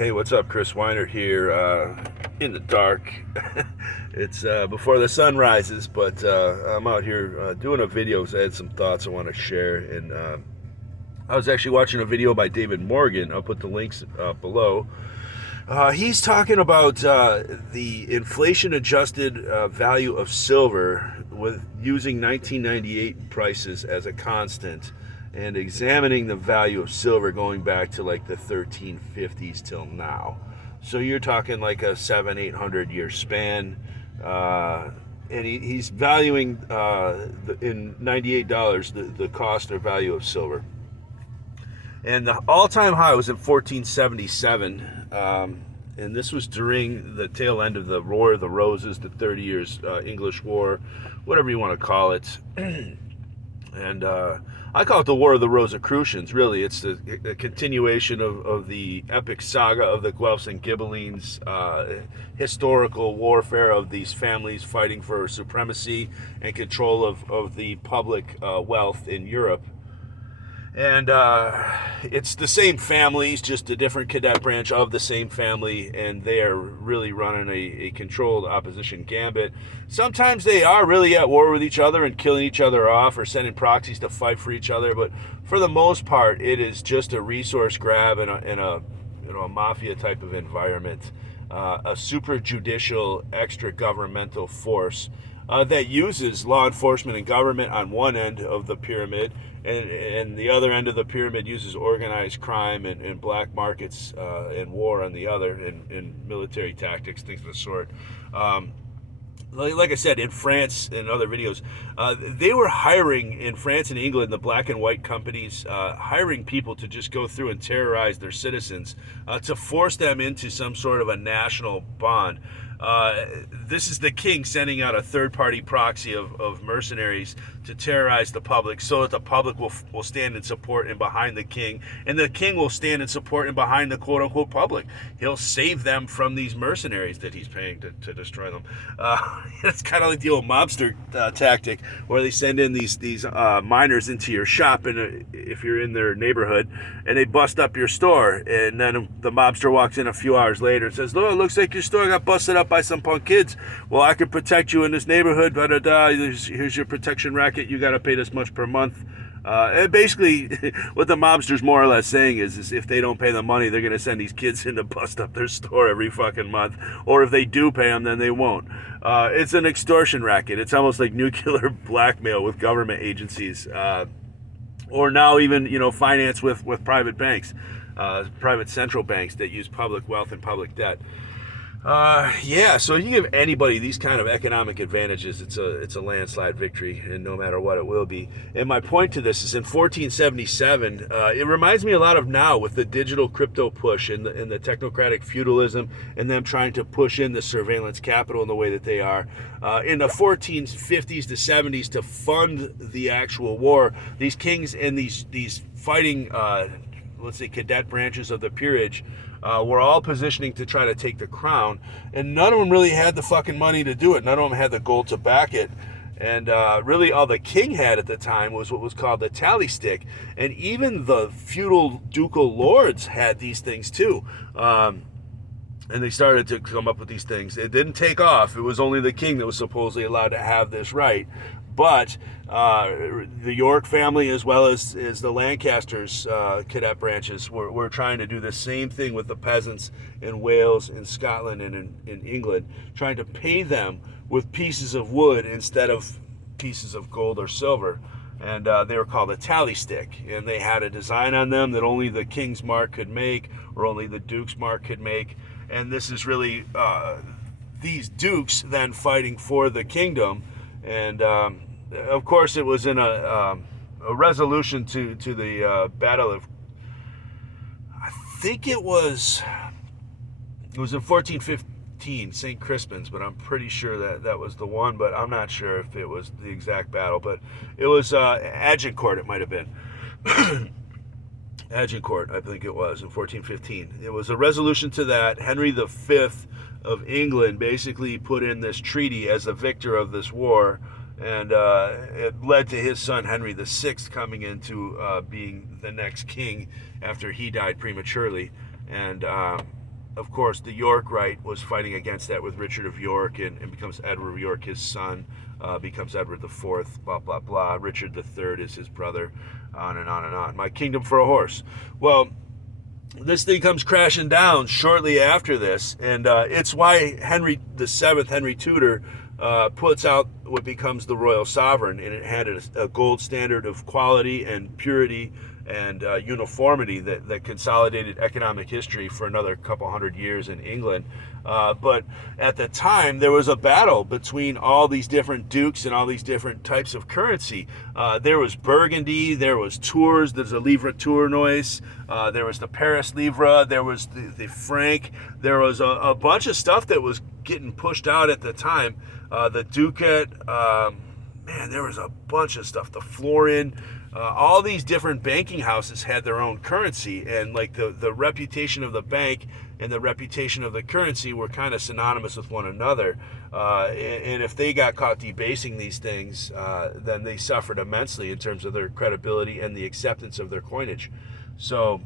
Hey, what's up? Chris Weiner here, in the dark. It's before the sun rises, but I'm out here doing a video because I had some thoughts I want to share. And I was actually watching a video by David Morgan. I'll put the links below. He's talking about the inflation-adjusted value of silver with using 1998 prices as a constant, and examining the value of silver going back to like the 1350s till now. So you're talking like a 700-800 year span, and he's valuing in $98 the cost or value of silver. And the all-time high was in 1477, and this was during the tail end of the War of the Roses, the 30 Years English War, whatever you want to call it. And I call it the War of the Rosicrucians. Really, it's a continuation of the epic saga of the Guelphs and Ghibellines, historical warfare of these families fighting for supremacy and control of the public wealth in Europe. And it's the same families, just a different cadet branch of the same family, and they are really running a controlled opposition gambit. Sometimes they are really at war with each other and killing each other off or sending proxies to fight for each other, but for the most part, it is just a resource grab in a mafia type of environment, a super judicial, extra governmental force that uses law enforcement and government on one end of the pyramid, and the other end of the pyramid uses organized crime and black markets and war on the other, and military tactics, things of the sort. Like I said, in France and other videos, they were hiring in France and England, the black and white companies, hiring people to just go through and terrorize their citizens to force them into some sort of a national bond. This is the king sending out a third-party proxy of mercenaries to terrorize the public, so that the public will stand in support and behind the king, and the king will stand in support and behind the quote-unquote public. He'll save them from these mercenaries that he's paying to destroy them. It's kind of like the old mobster tactic, where they send in these miners into your shop, and if you're in their neighborhood, and they bust up your store, and then the mobster walks in a few hours later and says, "Look, it looks like your store got busted up by some punk kids. Well, I can protect you in this neighborhood, but here's your protection racket. You got to pay this much per month." And basically, what the mobster's more or less saying is if they don't pay the money, they're going to send these kids in to bust up their store every fucking month. Or if they do pay them, then they won't. It's an extortion racket. It's almost like nuclear blackmail with government agencies. Or now even, finance with private banks, private central banks that use public wealth and public debt. So you give anybody these kind of economic advantages, it's a landslide victory, and no matter what, it will be. And my point to this is, in 1477, it reminds me a lot of now with the digital crypto push and the technocratic feudalism, and them trying to push in the surveillance capital in the way that they are. In the 1450s to 70s, to fund the actual war, these kings and these fighting, let's say, cadet branches of the peerage, were all positioning to try to take the crown, and none of them really had the fucking money to do it. None of them had the gold to back it. And really all the king had at the time was what was called the tally stick. And even the feudal ducal lords had these things too. And they started to come up with these things. It didn't take off. It was only the king that was supposedly allowed to have this right. But the York family, as well as the Lancasters cadet branches, were trying to do the same thing with the peasants in Wales, in Scotland, and in England, trying to pay them with pieces of wood instead of pieces of gold or silver. And they were called a tally stick. And they had a design on them that only the king's mark could make, or only the duke's mark could make. And this is really these dukes then fighting for the kingdom. And of course, it was in a resolution to the Battle of, I think it was in 1415, St. Crispin's, but I'm pretty sure that was the one, but I'm not sure if it was the exact battle, but it was Agincourt, it might have been. Agincourt, I think it was, in 1415. It was a resolution to that. Henry V of England basically put in this treaty as the victor of this war, and it led to his son Henry VI coming into being the next king after he died prematurely. And of course, the York right was fighting against that with Richard of York, and becomes Edward of York, his son, becomes Edward IV, blah, blah, blah. Richard III is his brother, on and on and on. My kingdom for a horse. Well, this thing comes crashing down shortly after this, and it's why Henry VII, Henry Tudor, puts out what becomes the royal sovereign, and it had a gold standard of quality and purity and uniformity that consolidated economic history for another couple hundred years in England. But at the time, there was a battle between all these different dukes and all these different types of currency. There was Burgundy, there was Tours, there's a livre tournois, there was the Paris livre, there was the franc, there was a bunch of stuff that was getting pushed out at the time. The ducat, man, there was a bunch of stuff. The florin, all these different banking houses had their own currency, and like the reputation of the bank and the reputation of the currency were kind of synonymous with one another. And if they got caught debasing these things, then they suffered immensely in terms of their credibility and the acceptance of their coinage. So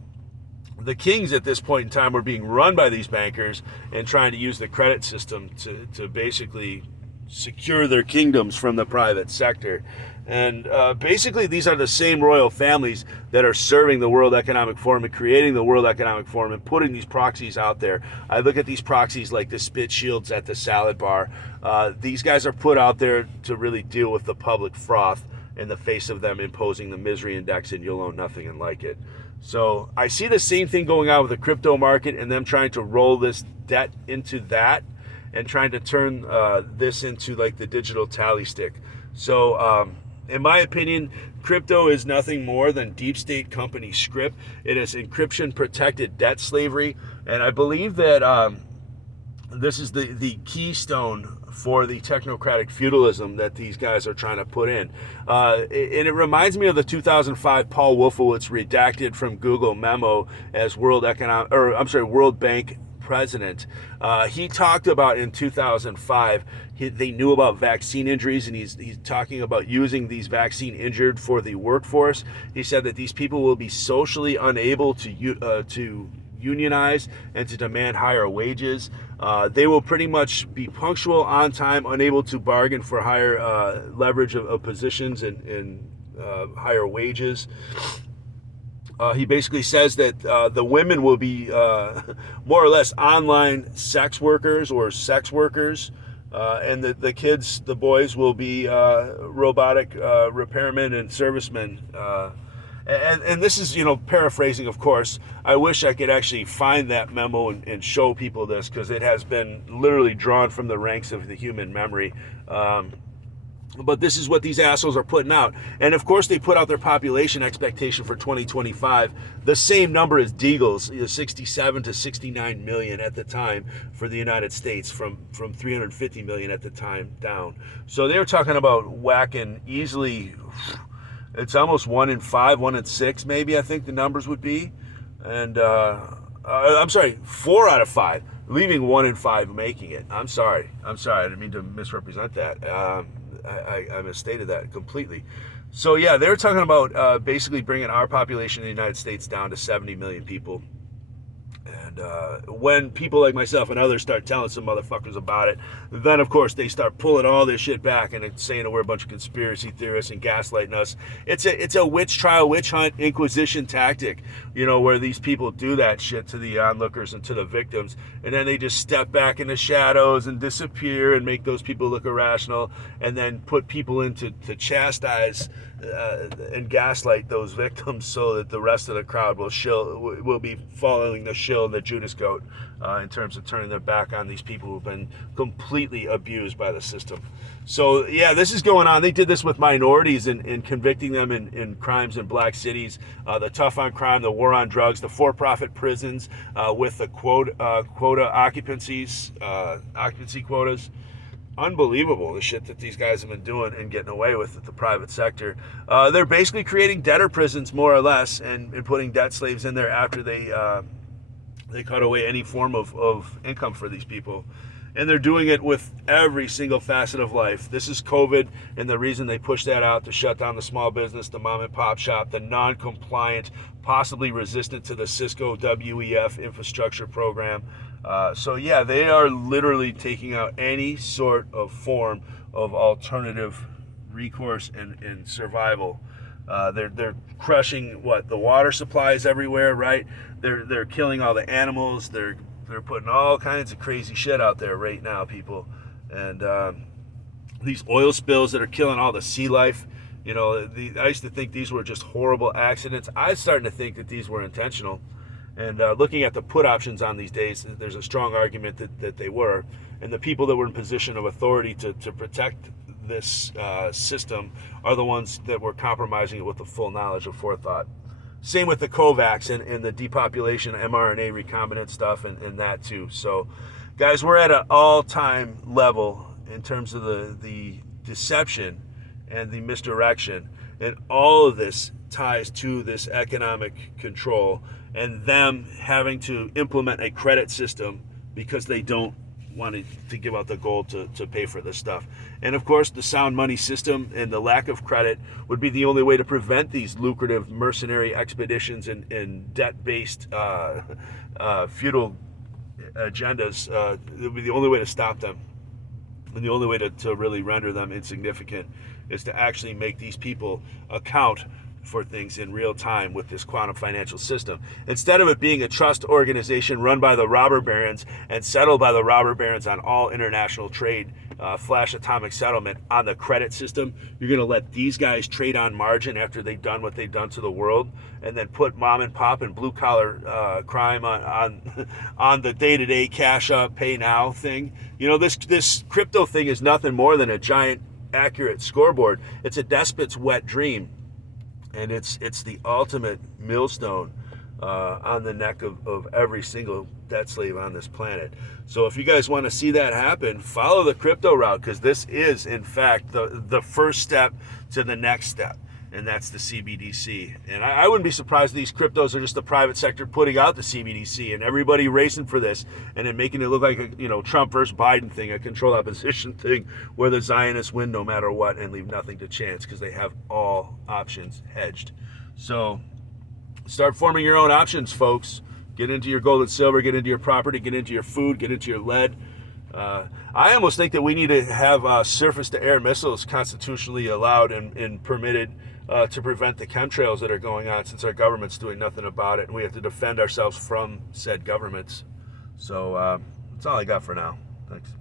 the kings at this point in time were being run by these bankers and trying to use the credit system to basically secure their kingdoms from the private sector. And basically these are the same royal families that are serving the World Economic Forum and creating the World Economic Forum and putting these proxies out there. I look at these proxies like the spit shields at the salad bar. These guys are put out there to really deal with the public froth in the face of them imposing the misery index, and you'll own nothing and like it. So I see the same thing going on with the crypto market and them trying to roll this debt into that and trying to turn this into like the digital tally stick. So in my opinion, crypto is nothing more than deep state company script. It is encryption protected debt slavery. And I believe that this is the keystone for the technocratic feudalism that these guys are trying to put in. And it reminds me of the 2005 Paul Wolfowitz redacted from Google memo as World Bank president. He talked about in 2005, they knew about vaccine injuries, and he's talking about using these vaccine injured for the workforce. He said that these people will be socially unable to unionize and to demand higher wages. They will pretty much be punctual, on time, unable to bargain for higher leverage of positions and higher wages. He basically says that the women will be more or less online sex workers or sex workers, and the kids, the boys, will be robotic repairmen and servicemen. And this is, paraphrasing, of course. I wish I could actually find that memo and show people this, because it has been literally drawn from the ranks of the human memory. But this is what these assholes are putting out. And of course, they put out their population expectation for 2025, the same number as Deagle's, 67 to 69 million at the time for the United States, from 350 million at the time down. So they were talking about whacking easily, it's almost 1 in 5, 1 in 6, maybe, I think the numbers would be. And I'm sorry, 4 out of 5, leaving 1 in 5 making it. I'm sorry, I didn't mean to misrepresent that. I misstated that completely. So yeah, they were talking about basically bringing our population in the United States down to 70 million people. And when people like myself and others start telling some motherfuckers about it, then of course they start pulling all this shit back and saying that we're a bunch of conspiracy theorists and gaslighting us. It's a witch trial, witch hunt, inquisition tactic, where these people do that shit to the onlookers and to the victims, and then they just step back in the shadows and disappear and make those people look irrational, and then put people in to chastise and gaslight those victims, so that the rest of the crowd will be following the shill and the Judas goat in terms of turning their back on these people who've been completely abused by the system. So yeah, this is going on. They did this with minorities in convicting them in crimes in black cities, the tough on crime, the war on drugs, the for-profit prisons with the occupancy quotas. Unbelievable, the shit that these guys have been doing and getting away with at the private sector. They're basically creating debtor prisons, more or less, and putting debt slaves in there after they cut away any form of income for these people. And they're doing it with every single facet of life. This is COVID, and the reason they pushed that out to shut down the small business, the mom and pop shop, the non-compliant, possibly resistant to the Cisco WEF infrastructure program. So yeah, they are literally taking out any sort of form of alternative recourse and survival. They're crushing the water supplies everywhere, right? They're killing all the animals. They're putting all kinds of crazy shit out there right now, people. And these oil spills that are killing all the sea life. I used to think these were just horrible accidents. I'm starting to think that these were intentional. And looking at the put options on these days, there's a strong argument that they were. And the people that were in position of authority to protect this system are the ones that were compromising it with the full knowledge of forethought. Same with the COVAX and the depopulation mRNA recombinant stuff and that too. So, guys, we're at an all-time level in terms of the deception and the misdirection. And all of this ties to this economic control and them having to implement a credit system because they don't want to give out the gold to pay for this stuff. And of course, the sound money system and the lack of credit would be the only way to prevent these lucrative mercenary expeditions and debt-based feudal agendas. It would be the only way to stop them. And the only way to really render them insignificant is to actually make these people account for things in real time with this quantum financial system. Instead of it being a trust organization run by the robber barons and settled by the robber barons on all international trade, flash atomic settlement on the credit system, you're going to let these guys trade on margin after they've done what they've done to the world, and then put mom and pop and blue collar crime on the day-to-day cash up, pay now thing. This crypto thing is nothing more than a giant accurate scoreboard. It's a despot's wet dream. And it's the ultimate millstone on the neck of every single debt slave on this planet. So if you guys want to see that happen, follow the crypto route, because this is, in fact, the first step to the next step, and that's the CBDC. And I wouldn't be surprised if these cryptos are just the private sector putting out the CBDC and everybody racing for this and then making it look like a Trump versus Biden thing, a controlled opposition thing where the Zionists win no matter what and leave nothing to chance because they have all options hedged. So start forming your own options, folks. Get into your gold and silver, get into your property, get into your food, get into your lead. I almost think that we need to have surface-to-air missiles constitutionally allowed and permitted to prevent the chemtrails that are going on, since our government's doing nothing about it, and we have to defend ourselves from said governments. So that's all I got for now. Thanks.